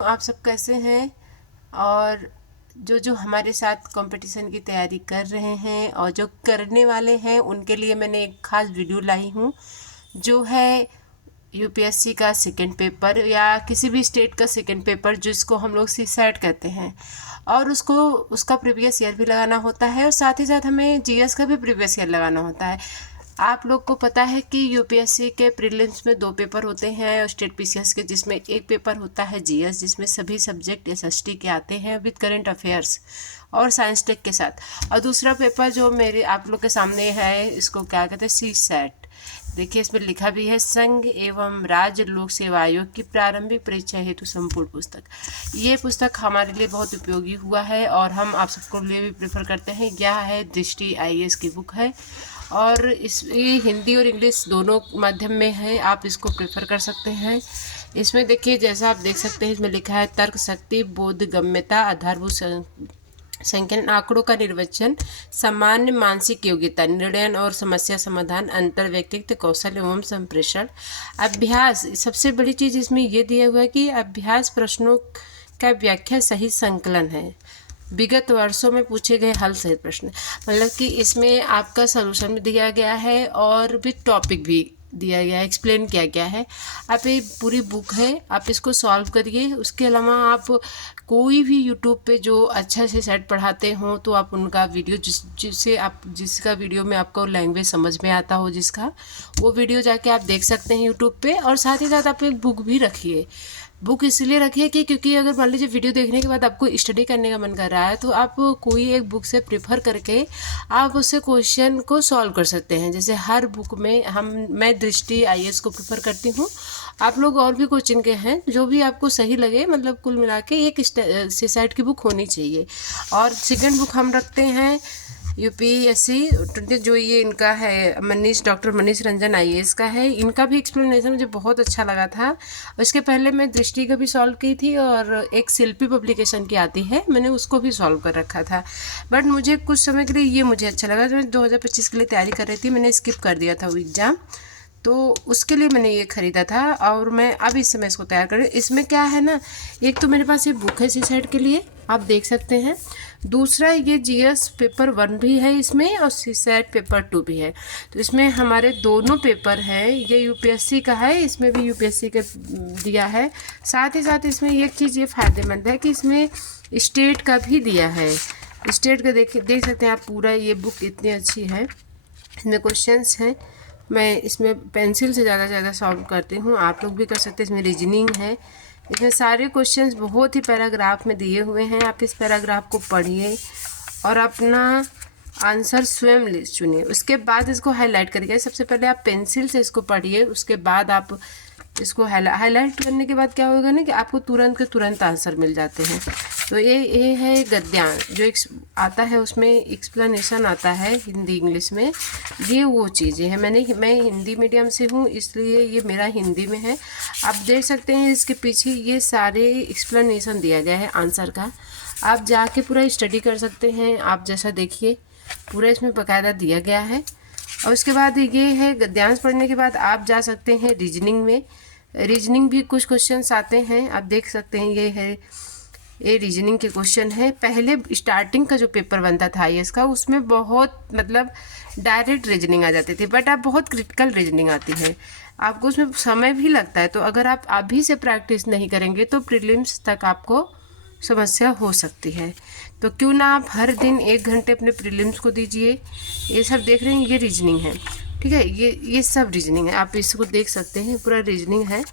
आप सब कैसे हैं। और जो जो हमारे साथ कंपटीशन की तैयारी कर रहे हैं और जो करने वाले हैं उनके लिए मैंने एक खास वीडियो लाई हूँ, जो है यूपीएससी का सेकंड पेपर या किसी भी स्टेट का सेकंड पेपर जिसको हम लोग सी सैट कहते हैं। और उसको उसका प्रीवियस ईयर भी लगाना होता है और साथ ही साथ हमें जीएस का भी प्रीवियस ईयर लगाना होता है। आप लोग को पता है कि यूपीएससी के प्रीलिम्स में 2 पेपर होते हैं और स्टेट पीसीएस के जिसमें एक पेपर होता है जीएस, जिसमें सभी सब्जेक्ट एसएसटी के आते हैं विद करंट अफेयर्स और साइंस टेक के साथ। और दूसरा पेपर जो मेरे आप लोग के सामने है, इसको क्या कहते हैं, सी सैट। देखिए इसमें लिखा भी है संघ एवं राज्य लोक सेवा आयोग की प्रारंभिक परीक्षा हेतु संपूर्ण पुस्तक। ये पुस्तक हमारे लिए बहुत उपयोगी हुआ है और हम आप सबको लिए भी प्रेफर करते हैं। यह है दृष्टि आईएएस की बुक है और ये हिंदी और इंग्लिश दोनों माध्यम में है, आप इसको प्रेफर कर सकते हैं। इसमें देखिए जैसा आप देख सकते हैं, इसमें लिखा है तर्क शक्ति, बोधगम्यता, आधारभूत संख्यान, आंकड़ों का निर्वचन, सामान्य मानसिक योग्यता, निर्णय और समस्या समाधान, अंतर व्यक्तित्व कौशल एवं संप्रेषण, अभ्यास। सबसे बड़ी चीज़ इसमें ये दिया हुआ है कि अभ्यास प्रश्नों का व्याख्या सही संकलन है, विगत वर्षों में पूछे गए हल सहित प्रश्न। मतलब कि इसमें आपका सलूशन भी दिया गया है और विद टॉपिक भी दिया गया है, एक्सप्लेन किया गया है। आप ये पूरी बुक है, आप इसको सॉल्व करिए। उसके अलावा आप कोई भी यूट्यूब पे जो अच्छा से सेट पढ़ाते हों तो आप उनका वीडियो जिसका वीडियो में आपको लैंग्वेज समझ में आता हो, जिसका वो वीडियो जाके आप देख सकते हैं यूट्यूब पे। और साथ ही साथ आप एक बुक भी रखिए। बुक इसलिए रखिए कि क्योंकि अगर मान लीजिए वीडियो देखने के बाद आपको स्टडी करने का मन कर रहा है तो आप कोई एक बुक से प्रेफर करके आप उससे क्वेश्चन को सॉल्व कर सकते हैं। जैसे हर बुक में मैं दृष्टि आईएएस को प्रेफर करती हूँ। आप लोग और भी कोचिंग के हैं, जो भी आपको सही लगे, मतलब कुल मिला के एक सीसैट की बुक होनी चाहिए। और सेकंड बुक हम रखते हैं यूपीएससी 20, जो ये इनका है डॉक्टर मनीष रंजन आईएएस का है। इनका भी एक्सप्लेनेशन मुझे बहुत अच्छा लगा था। उसके पहले मैं दृष्टि का भी सॉल्व की थी और एक शिल्पी पब्लिकेशन की आती है, मैंने उसको भी सॉल्व कर रखा था। बट मुझे कुछ समय के लिए ये मुझे अच्छा लगा। जब मैं 2025 के लिए तैयारी कर रही थी, मैंने स्किप कर दिया था वो एग्ज़ाम, तो उसके लिए मैंने ये ख़रीदा था और मैं अब इस समय इसको तैयार कर रही हूँ। इसमें क्या है ना, एक तो मेरे पास ये बुक है सी सेट के लिए, आप देख सकते हैं। दूसरा ये जीएस पेपर 1 भी है इसमें और सी सेट पेपर 2 भी है। तो इसमें हमारे दोनों पेपर हैं। ये यूपीएससी का है, इसमें भी यूपीएससी का दिया है। साथ ही साथ इसमें एक चीज़ ये फ़ायदेमंद है कि इसमें स्टेट का भी दिया है। स्टेट का देख सकते हैं आप पूरा। ये बुक इतनी अच्छी है, इसमें क्वेश्चंस हैं। मैं इसमें पेंसिल से ज़्यादा सॉल्व करती हूँ, आप लोग भी कर सकते हैं। इसमें रीजनिंग है, इसमें सारे क्वेश्चंस बहुत ही पैराग्राफ में दिए हुए हैं। आप इस पैराग्राफ को पढ़िए और अपना आंसर स्वयं चुनिए। उसके बाद इसको हाईलाइट करिए। सबसे पहले आप पेंसिल से इसको पढ़िए, उसके बाद आप इसको हाईलाइट करने के बाद क्या होगा ना कि आपको तुरंत के तुरंत आंसर मिल जाते हैं। तो ये है गद्यांश जो आता है, उसमें एक्सप्लेनेशन आता है हिंदी इंग्लिश में। ये वो चीज़ें हैं। मैं हिंदी मीडियम से हूँ, इसलिए ये मेरा हिंदी में है। आप देख सकते हैं इसके पीछे ये सारे एक्सप्लेनेशन दिया गया है आंसर का। आप जाके पूरा स्टडी कर सकते हैं। आप जैसा देखिए पूरा इसमें बाकायदा दिया गया है। और उसके बाद ये है गद्यांश पढ़ने के बाद आप जा सकते हैं रीजनिंग में। रीजनिंग भी कुछ क्वेश्चंस आते हैं, आप देख सकते हैं। ये रीजनिंग के क्वेश्चन है। पहले स्टार्टिंग का जो पेपर बनता था आईएएस का, उसमें बहुत मतलब डायरेक्ट रीजनिंग आ जाती थी, बट अब बहुत क्रिटिकल रीजनिंग आती है। आपको उसमें समय भी लगता है, तो अगर आप अभी से प्रैक्टिस नहीं करेंगे तो प्रीलिम्स तक आपको समस्या हो सकती है। तो क्यों ना आप हर दिन 1 घंटे अपने प्रीलिम्स को दीजिए। ये सब देख रहे हैं, ये रीजनिंग है, ठीक है। ये सब रीजनिंग है, आप इसको देख सकते हैं, पूरा रीजनिंग है।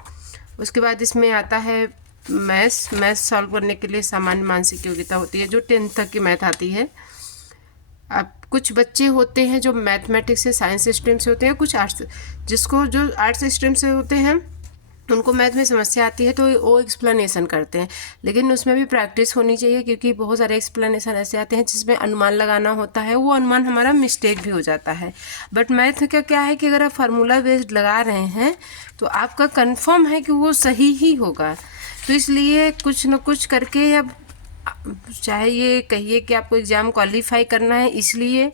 उसके बाद इसमें आता है मैथ्स सॉल्व करने के लिए सामान्य मानसिक योग्यता होती है, जो 10th तक की मैथ आती है। अब कुछ बच्चे होते हैं जो मैथमेटिक्स से, साइंस स्ट्रीम से होते हैं, कुछ आर्ट्स, जो आर्ट्स स्ट्रीम से होते हैं उनको मैथ में समस्या आती है तो वो एक्सप्लेनेशन करते हैं। लेकिन उसमें भी प्रैक्टिस होनी चाहिए, क्योंकि बहुत सारे एक्सप्लेनेशन ऐसे आते हैं जिसमें अनुमान लगाना होता है, वो अनुमान हमारा मिस्टेक भी हो जाता है। बट मैथ का क्या है कि अगर आप फार्मूला बेस्ड लगा रहे हैं तो आपका कंफर्म है कि वो सही ही होगा। तो इसलिए कुछ न कुछ करके, अब चाहे ये कहिए कि आपको एग्ज़ाम क्वालिफाई करना है इसलिए,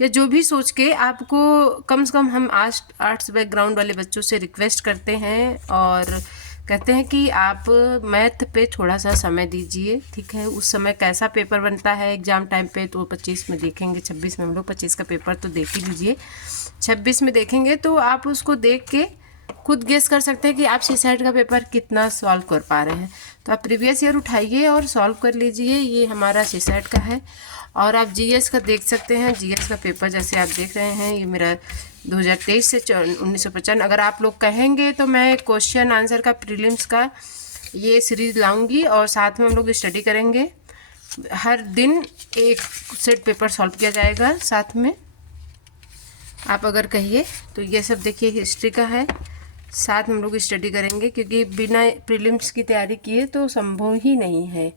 या जो भी सोच के आपको, कम से कम हम आर्ट्स बैकग्राउंड वाले बच्चों से रिक्वेस्ट करते हैं और कहते हैं कि आप मैथ पे थोड़ा सा समय दीजिए, ठीक है। उस समय कैसा पेपर बनता है एग्ज़ाम टाइम पे तो 25 में देखेंगे, 26 में हम लोग 25 का पेपर तो देख ही लीजिए, 26 में देखेंगे तो आप उसको देख के खुद गेस कर सकते हैं कि आप सीसैट का पेपर कितना सॉल्व कर पा रहे हैं। तो आप प्रीवियस ईयर उठाइए और सॉल्व कर लीजिए। ये हमारा सीसैट का है। और आप जीएस का देख सकते हैं, जीएस का पेपर जैसे आप देख रहे हैं, ये मेरा 2023 से 1955। अगर आप लोग कहेंगे तो मैं क्वेश्चन आंसर का प्रीलिम्स का ये सीरीज़ लाऊंगी और साथ में हम लोग स्टडी करेंगे। हर दिन एक सेट पेपर सॉल्व किया जाएगा साथ में, आप अगर कहिए तो। ये सब देखिए हिस्ट्री का है, साथ में हम लोग स्टडी करेंगे क्योंकि बिना प्रीलिम्स की तैयारी किए तो संभव ही नहीं है।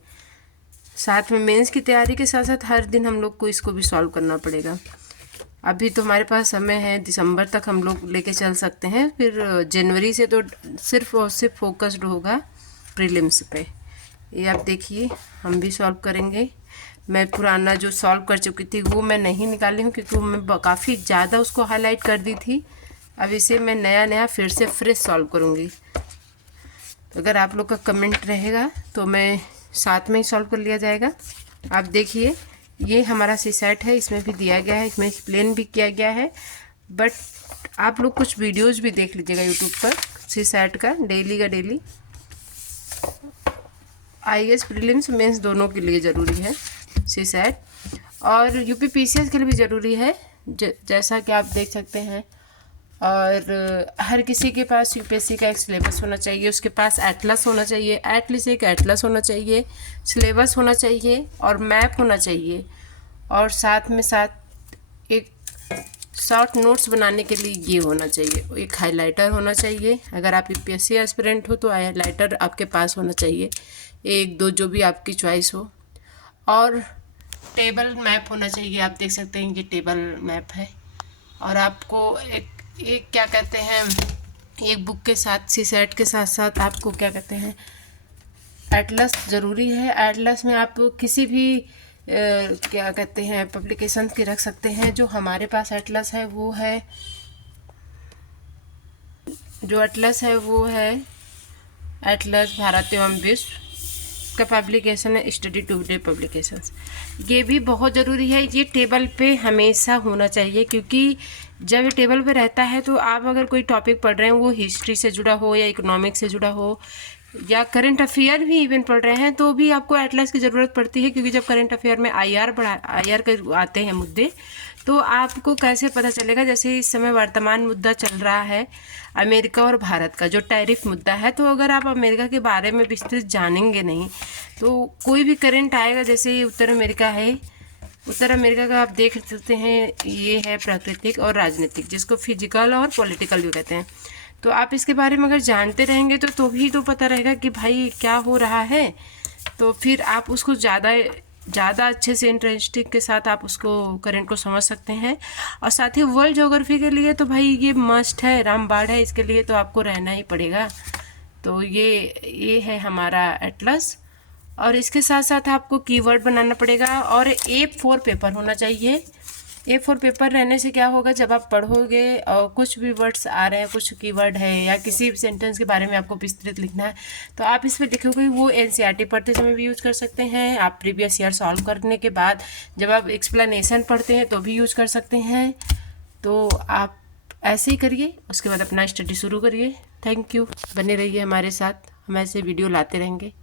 साथ में मेंस की तैयारी के साथ साथ हर दिन हम लोग को इसको भी सॉल्व करना पड़ेगा। अभी तो हमारे पास समय है, दिसंबर तक हम लोग लेके चल सकते हैं, फिर जनवरी से तो सिर्फ और सिर्फ फोकस्ड होगा प्रीलिम्स पे। ये आप देखिए हम भी सॉल्व करेंगे। मैं पुराना जो सॉल्व कर चुकी थी वो मैं नहीं निकाली हूँ क्योंकि मैं काफ़ी ज़्यादा उसको हाईलाइट कर दी थी। अब इसे मैं नया फिर से फ्रेश सॉल्व करूँगी। अगर आप लोग का कमेंट रहेगा तो मैं साथ में ही सॉल्व कर लिया जाएगा। आप देखिए ये हमारा सीसैट है, इसमें भी दिया गया है, इसमें एक्सप्लेन भी किया गया है। बट आप लोग कुछ वीडियोस भी देख लीजिएगा यूट्यूब पर सीसैट का डेली आईएएस प्रीलिम्स मेंस दोनों के लिए ज़रूरी है सीसैट, और यूपी पीसीएस के लिए भी ज़रूरी है जैसा कि आप देख सकते हैं। और हर किसी के पास यूपीएससी का एक सिलेबस होना चाहिए, उसके पास एटलस होना चाहिए, एटलीस्ट एक एटलस होना चाहिए, सिलेबस होना चाहिए और मैप होना चाहिए। और साथ में साथ एक शॉर्ट नोट्स बनाने के लिए ये होना चाहिए, एक हाइलाइटर होना चाहिए। अगर आप यूपीएससी एस्पिरेंट हो तो हाइलाइटर आपके पास होना चाहिए, एक दो जो भी आपकी चॉइस हो। और टेबल मैप होना चाहिए, आप देख सकते हैं ये टेबल मैप है। और आपको एक क्या कहते हैं, एक बुक के साथ सीसैट के साथ साथ आपको क्या कहते हैं एटलस ज़रूरी है। एटलस में आप किसी भी क्या कहते हैं पब्लिकेशन के रख सकते हैं। जो हमारे पास एटलस है वो है, जो एटलस है वो है एटलस भारत एवं विश्व का पब्लिकेशन है, स्टडी टुडे पब्लिकेशंस। ये भी बहुत ज़रूरी है, ये टेबल पे हमेशा होना चाहिए क्योंकि जब ये टेबल पे रहता है तो आप अगर कोई टॉपिक पढ़ रहे हैं वो हिस्ट्री से जुड़ा हो या इकोनॉमिक्स से जुड़ा हो या करंट अफेयर भी इवन पढ़ रहे हैं तो भी आपको एटलस की ज़रूरत पड़ती है। क्योंकि जब करंट अफेयर में आईआर के आते हैं मुद्दे तो आपको कैसे पता चलेगा, जैसे इस समय वर्तमान मुद्दा चल रहा है अमेरिका और भारत का जो टैरिफ मुद्दा है, तो अगर आप अमेरिका के बारे में विस्तृत जानेंगे नहीं तो कोई भी करंट आएगा। जैसे उत्तर अमेरिका है, उत्तर अमेरिका का आप देख सकते हैं, ये है प्राकृतिक और राजनीतिक, जिसको फिजिकल और पॉलिटिकल भी कहते हैं। तो आप इसके बारे में अगर जानते रहेंगे तो भी तो पता रहेगा कि भाई क्या हो रहा है, तो फिर आप उसको ज़्यादा अच्छे से इंटरेस्टिंग के साथ आप उसको करंट को समझ सकते हैं। और साथ ही वर्ल्ड ज्योग्राफी के लिए तो भाई ये मस्ट है, रामबाण है, इसके लिए तो आपको रहना ही पड़ेगा। तो ये है हमारा एटलस। और इसके साथ साथ आपको कीवर्ड बनाना पड़ेगा और A4 पेपर होना चाहिए। A4 पेपर रहने से क्या होगा, जब आप पढ़ोगे और कुछ भी वर्ड्स आ रहे हैं, कुछ कीवर्ड है या किसी भी सेंटेंस के बारे में आपको विस्तृत लिखना है तो आप इस पर लिखोगे। वो एनसीईआरटी पढ़ते समय भी यूज़ कर सकते हैं, आप प्रीवियस ईयर सॉल्व करने के बाद जब आप एक्सप्लेनेशन पढ़ते हैं तो भी यूज़ कर सकते हैं। तो आप ऐसे ही करिए, उसके बाद अपना स्टडी शुरू करिए। थैंक यू, बने रहिए हमारे साथ, हम ऐसे वीडियो लाते रहेंगे।